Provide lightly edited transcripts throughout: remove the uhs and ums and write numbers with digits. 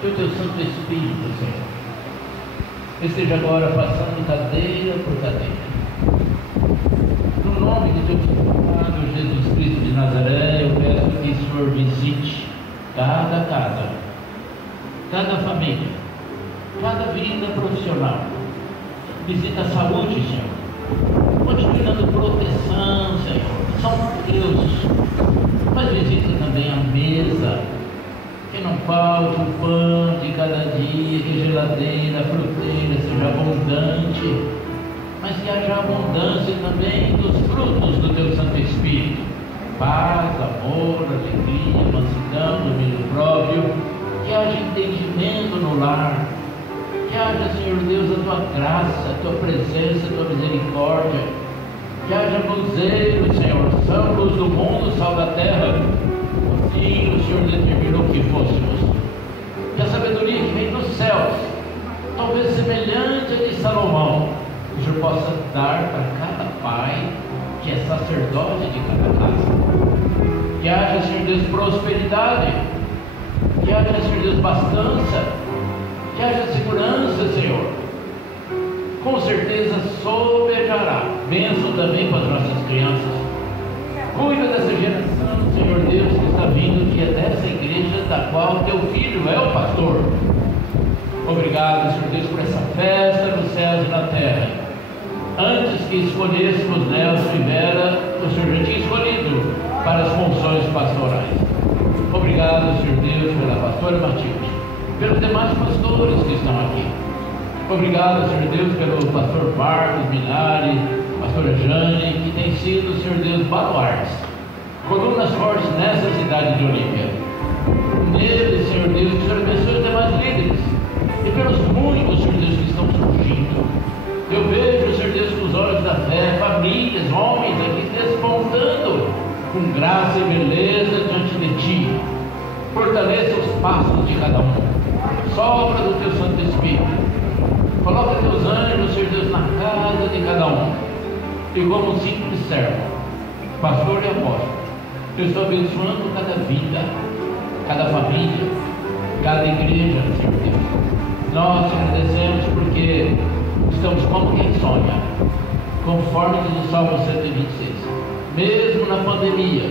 que o teu Santo Espírito, Senhor, esteja agora passando cadeira por cadeira. No nome de teu Filho Jesus Cristo de Nazaré, eu peço que o Senhor visite cada casa, cada família, cada vida profissional. Visita a saúde, Senhor. Continue dando proteção, Senhor. São Deus. Mas visita também a mesa. Que não falte o pão de cada dia, que a geladeira, a fruteira seja abundante. Mas que haja abundância também dos frutos do teu Santo Espírito. Paz, amor, alegria, mansidão, domínio próprio. Que haja entendimento no lar. Que haja, Senhor Deus, a tua graça, a tua presença, a tua misericórdia. Que haja luzeiros, Senhor, são luz do mundo, sal da terra. Assim o Senhor determinou que fôssemos. Que a sabedoria que vem dos céus, talvez semelhante a de Salomão, o Senhor possa dar para cada pai que é sacerdote de cada casa. Que haja, Senhor Deus, prosperidade. Que haja, Senhor Deus, bastança. Que haja segurança, Senhor. Com certeza soberará. Benção também para as nossas crianças. Cuida dessa geração, Senhor Deus, que está vindo, que é dessa igreja da qual teu filho é o pastor. Obrigado, Senhor Deus, por essa festa nos céus e na terra. Antes que escolhêssemos Nelson e Vera, o Senhor já tinha escolhido para as funções pastorais. Obrigado, Senhor Deus, pela pastora Matilde, pelos demais pastores que estão aqui. Obrigado, Senhor Deus, pelo pastor Marcos Minari, pastora Jane, que tem sido, Senhor Deus, baluartes, colunas fortes nessa cidade de Olímpia. Nele, Senhor Deus, que o Senhor abençoe os demais líderes e pelos muitos, Senhor Deus, que estão surgindo. Eu vejo, Senhor Deus, com os olhos da fé, famílias, homens aqui despontando com graça e beleza diante de Ti. Fortaleça os passos de cada um. Sopra do Teu Santo Espírito. Coloca Teus anjos, Senhor Deus, na casa de cada um. E como um simples servo, pastor e apóstolo, eu estou abençoando cada vida, cada família, cada igreja, Senhor Deus. Nós te agradecemos porque estamos como quem sonha, conforme diz o Salmo 126. Mesmo na pandemia,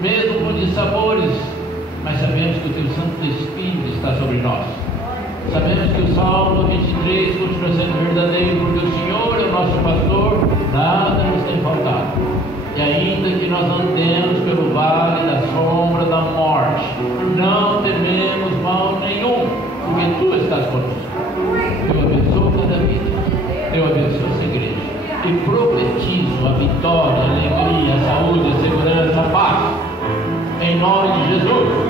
mesmo com dissabores, mas sabemos que o Teu Santo Espírito está sobre nós. Sabemos que o Salmo 23 continua sendo verdadeiro, porque o Senhor é o nosso pastor, nada nos tem faltado. E ainda que nós andemos pelo vale da sombra da morte, não tememos mal nenhum, porque Tu estás conosco. Eu abençoo cada vida, eu abençoo essa igreja e profetizo a vitória, a alegria, a saúde, a segurança, a paz, em nome de Jesus.